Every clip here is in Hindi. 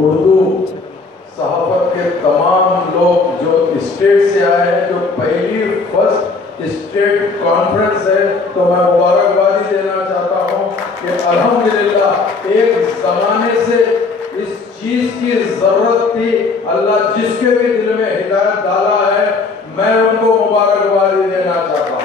उर्दू सहाफत के तमाम लोग जो स्टेट से आए हैं, जो फर्स्ट स्टेट कॉन्फ्रेंस है, तो मैं मुबारकबादी देना चाहता हूँ कि अल्हम्दुलिल्लाह एक ज़माने से इस चीज़ की ज़रूरत थी। अल्लाह जिसके भी दिल में हिदायत डाला है, मैं उनको मुबारकबादी देना चाहता हूँ।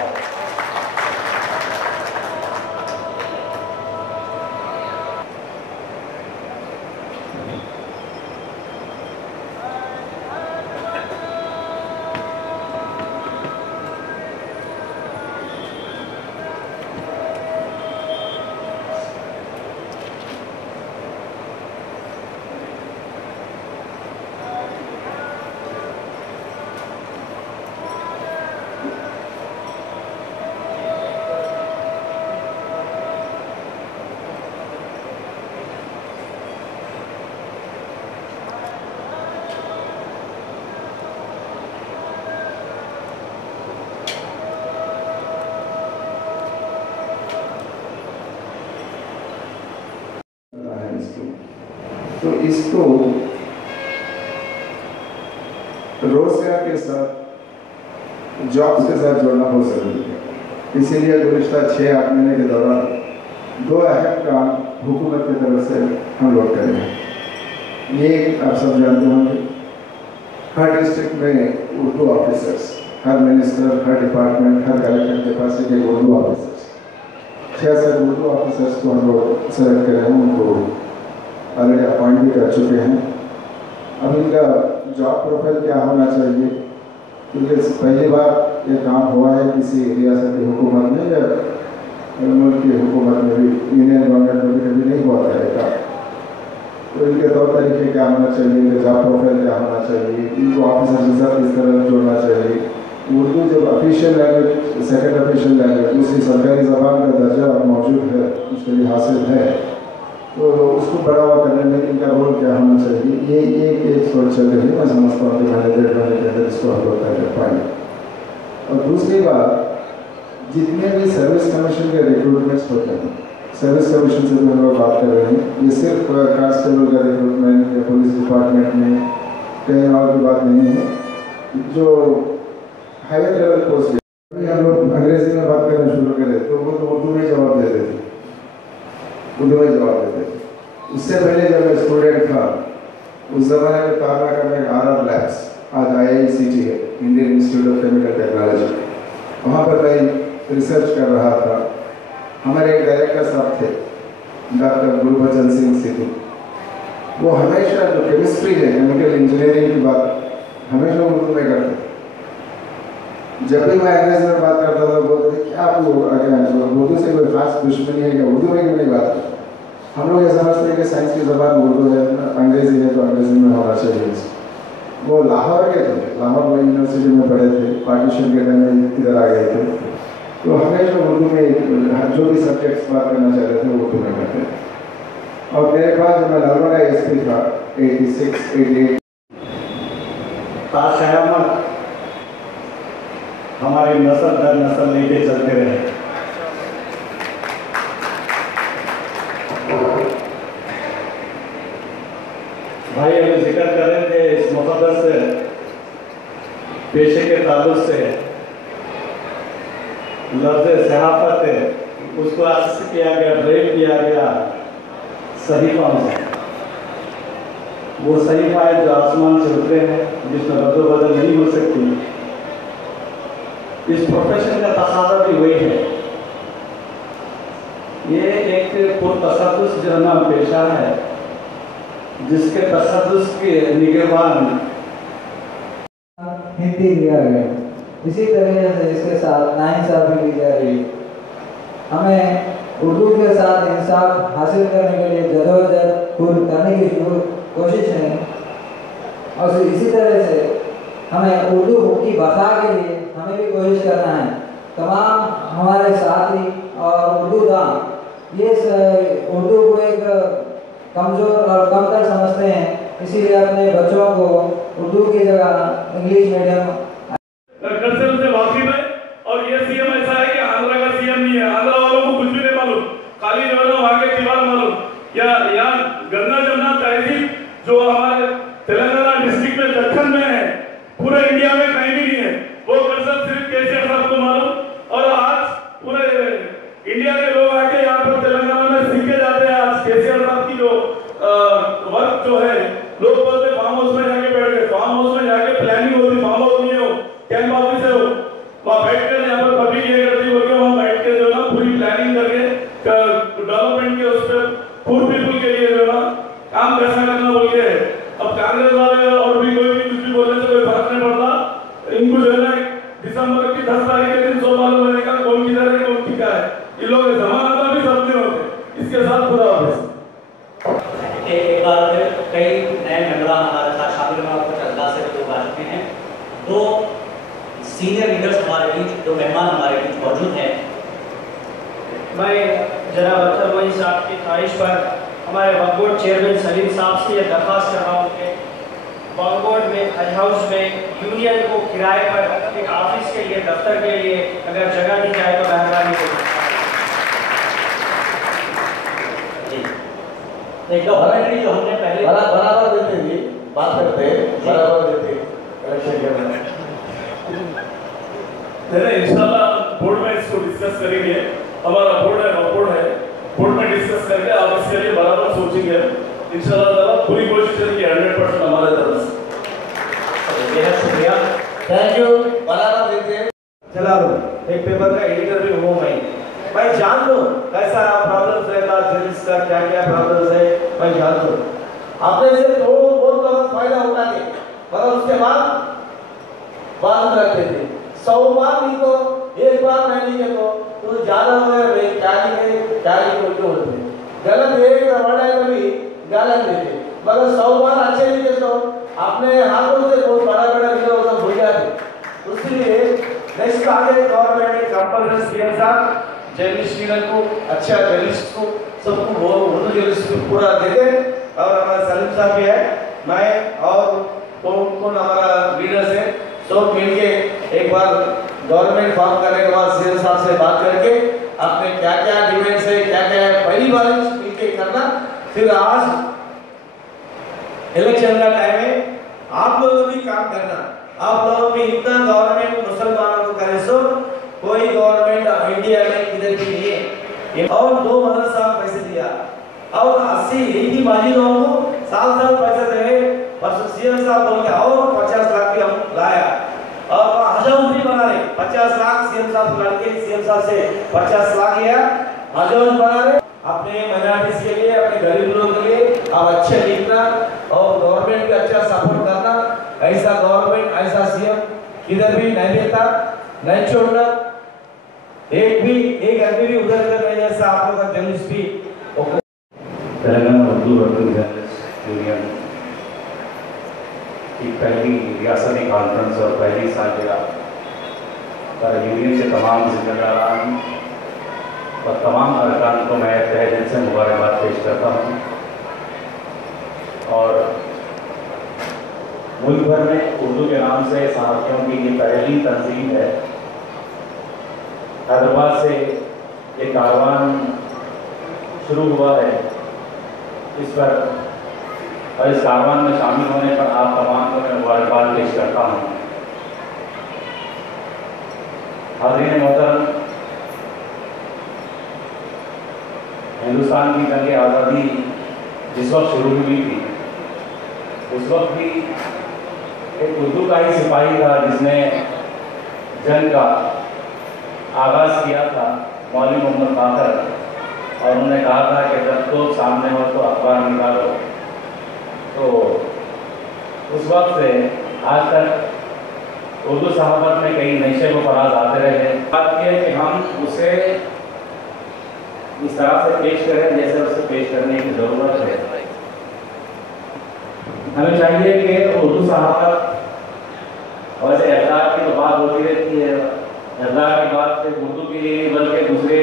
तो इसको रोजगार के साथ, जॉब्स के साथ जोड़ना बहुत जरूरी है। इसीलिए गुज़िश्ता 6-8 महीने के दौरान 2 अहम काम हुकूमत की तरफ से हम लोग कर रहे हैं। ये आप सब जानते होंगे, हर डिस्ट्रिक्ट में उर्दू ऑफिसर्स, हर मिनिस्टर, हर डिपार्टमेंट, हर कलेक्टर के पास एक उर्दू ऑफिसर्स, 6 उर्दू ऑफिसर्स को हम लोग सेलेक्ट कर रहे हैं, उनको ऑलरेडी अपॉइंट भी कर चुके हैं। अब इनका जॉब प्रोफाइल क्या होना चाहिए, क्योंकि पहली बार ये काम हुआ है किसी रियासती हुकूमत में या मुल्क की हुकूमत में भी, यूनियन गवर्नमेंट में भी कभी नहीं हुआ था। तो इनके तौर तरीके क्या होना चाहिए, इनका जॉब प्रोफाइल क्या होना चाहिए, इनको ऑफिसर के साथ किस तरह जोड़ना चाहिए। उर्दू जब official language, second official language, दूसरी सरकारी ज़बान का दर्जा मौजूद है, उसके लिए हासिल है, तो उसको बढ़ावा करने में इनका रोल क्या होना चाहिए, ये एक सोच चल रही है। मैं समझता हूँ कि मैंने 1.5 महीने के अंदर इसको हम लोग कर पाएंगे। और दूसरी बात, जितने भी सर्विस कमीशन के रिक्रूटमेंट्स होते हैं, सर्विस कमीशन से भी हम लोग बात कर रहे हैं, ये सिर्फ कांस्टेबल का रिक्रूटमेंट या पुलिस डिपार्टमेंट में कहीं और की बात नहीं है। जो हायर लेवल पोस्ट है, हम लोग अंग्रेजी में बात करना शुरू करें तो वो तो उर्दू में जवाब देते थे, उर्दू में जवाब देते थे। उससे पहले जब मैं स्टूडेंट था, उस ज़माने में तारनाका में RR लैब्स, आज IICT है, Indian institute of chemical technology, वहाँ पर मैं रिसर्च कर रहा था। हमारे एक डायरेक्टर साहब थे, डॉक्टर गुरबचन सिंह सिद्धू, वो हमेशा जो केमिस्ट्री है, केमिकल इंजीनियरिंग की बात हमेशा उर्दू में करते थे। जब भी मैं अंग्रेजी में बात करता था, बोलते थे क्या आप उर्दू से कोई खास दुश्मनी है क्या, उर्दू में क्यों नहीं बात करते। हम लोग ये समझते हैं कि साइंस की ज़बान उर्दू है, अंग्रेजी है तो अंग्रेजी में होना चाहिए। वो लाहौर के थे, लाहौर यूनिवर्सिटी में पढ़े थे, पार्टीशन के टाइम में इधर आ गए थे, तो हमेशा उर्दू में जो भी सब्जेक्ट्स बात करना चाहते थे वो उर्दू में करते थे। और मेरे पास जब मैं नर्मदा SP था 86-88, ताक़यामत हमारी नस्ल दर नस्ल लेके चलते रहे। भाई अभी जिक्र कर रहे थे इस मुक़द्दस से पेशे के ताल्लुक से, लफ्ज़ सहाफ़त है, उसको आसिस किया गया, ड्राइव किया गया सहीफ़ा से। वो सहीफ़ा है जो आसमान से उतरे हैं, जिसमें रद्द-बदल नहीं हो सकती। इस प्रोफेशन का तकाज़ा भी वही है। ये एक पुरतसद्दुस जरना पेशा है, जिसके तसद्दुस के निगहबान हिंदी लिया गया। इसी तरीके से इसके साथ नाइंसाफ़ी ली जा रही है। हमें उर्दू के साथ इंसाफ हासिल करने के लिए जदोजहद करने की कोशिश है, और इसी तरह से हमें उर्दू की बका के लिए हमें भी कोशिश करना है। तमाम हमारे साथी और उर्दू दान ये उर्दू को एक कमज़ोर और कमतर समझते हैं, इसीलिए अपने बच्चों को उर्दू की जगह इंग्लिश मीडियम कल्चर से वाकिफ है। और ये सीएम ऐसा है कि आंध्रा का सीएम नहीं है, आंध्रा वालों को कुछ भी नहीं मालूम, खाली जो है ना वहाँ के दीवार मालूम। या गन्ना जमना तहजीब जो सीनियर लीडर्स हमारे बीच, 2 मेहमान हमारे बीच मौजूद हैं। मैं जनाब अख्तर मोइन साहब की ख्वाहिश पर हमारे वक्फ बोर्ड चेयरमैन सलीम साहब से यह दरख्वास्त कर रहा हूँ कि वक्फ बोर्ड में हज हाउस में यूनियन को किराए पर एक ऑफिस के लिए, दफ्तर के लिए अगर जगह दी जाए तो मेहरबानी होगी। एक डॉक्यूमेंट्री जो हमने पहले बराबर देते जी, बात करते बराबर देते इलेक्शन के अंदर इंशाल्लाह बोर्ड में इसको डिस्कस करेंगे। हमारा बोर्ड है, बोर्ड है, बोर्ड में डिस्कस करके आप इसके लिए बराबर सोचेंगे इंशाल्लाह। पूरी कोशिश करेंगे 100% हमारे तरफ से। बेहद शुक्रिया, थैंक यू। बराबर देते चला लो, एक पेपर का एडिटर भी हूँ मैं जान लो कैसा प्रॉब्लम्स रहता है, जर्नलिस्ट का क्या क्या प्रॉब्लम्स है मैं जान लो। आपने से थोड़ा बहुत बहुत फायदा उठा के मगर उसके बाद बात रखते थे 100 बार नहीं तो एक बार नहीं लिखे तो ज्यादा हो गया क्या लिखे क्यों होते गलत एक वर्ड है कभी गलत देते मगर 100 बार अच्छे लिखे तो आपने हाथों से बहुत बड़ा लिखे वो सब भूल जाते। इसलिए नेक्स्ट आगे गवर्नमेंट ने कंपल्सरी सीएम साहब जर्नलिस्ट यूनियन को, अच्छा जर्नलिस्ट को सबको वो उर्दू जर्नलिस्ट को पूरा देते। और हमारा सलीम साहब भी है, मैं और कौन हमारा लीडर्स है, सब मिलके एक बार गवर्नमेंट फॉर्म करने के बाद सीएम साहब से बात करके अपने क्या क्या डिमांड्स है, क्या क्या है, पहली बार मिलके करना। फिर आज इलेक्शन का टाइम है, आप लोगों भी काम करना। आप लोगों भी इतना गवर्नमेंट मुसलमानों को करे सो कोई गवर्नमेंट इंडिया में किधर भी नहीं है। और 2 मदरसा पैसे दिया और 80 ही बाजी लोगों को साल पैसे दे पर सीएम साहब बोल के और 50 लाख भी हम लाया और हजाम भी बना रहे 50 लाख सीएम साहब लड़के सीएम साहब से 50 लाख लिया हजाम बना रहे अपने माइनॉरिटीज के लिए, अपने गरीब लोगों के लिए। आप अच्छे लिखना और गवर्नमेंट का अच्छा सपोर्ट करना। ऐसा गवर्नमेंट ऐसा सीएम किधर भी नहीं देता, नहीं छोड़ना। एक आदमी भी उधर नहीं जैसा आप लोग का जर्नलिस्ट भी। Telangana Urdu working journalist union की पहली रियासती कॉन्फ्रेंस और पहली सालगिरह पर यूनियन के तमाम जिम्मेदारान और तमाम अरकान को मैं तहे दिल से मुबारकबाद पेश करता हूँ। और मुल्क भर में उर्दू के नाम से सहाफ़ियों की ये पहली तंजीम है। हैदराबाद से ये कारवान शुरू हुआ है इस पर और इस कारवान में शामिल होने पर आप तमाम को मैं मुबारकबाद पेश करता हूँ। हाज़रीन मोहतरम, हिंदुस्तान की जंग आज़ादी जिस वक्त शुरू हुई थी उस वक्त भी एक उर्दू का ही सिपाही था जिसने जंग का आगाज़ किया था, मौलवी मोहम्मद बाकर। और उन्होंने कहा था कि जब तो सामने हो तो अखबार निकालो। तो उस वक्त से आज तक उर्दू सहाफ़त में कई नशे व फराज आते रहे। बात यह है कि हम उसे इस तरह से पेश करें जैसे उसे पेश करने की ज़रूरत है। हमें चाहिए कि उर्दू सहाफ़त और ऐसे अखलाक की तो बात होती रहती है, अखलाक की बात सिर्फ उर्दू के लिए बल्कि दूसरे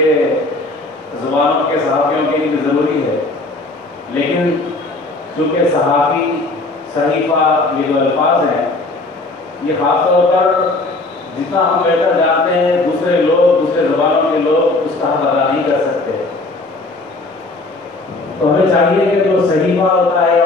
ज़ुबानों के सहाफ़ियों के लिए भी ज़रूरी है। लेकिन चूँकि सहाफ़ी सहीफ़ा ये जो अल्फाज हैं ये ख़ास तौर पर जितना हम बेहतर जानते हैं दूसरे लोग, दूसरे ज़ुबानों के लोग उसका हम अदा नहीं कर सकते। तो हमें चाहिए कि जो सहीफ़ा होता है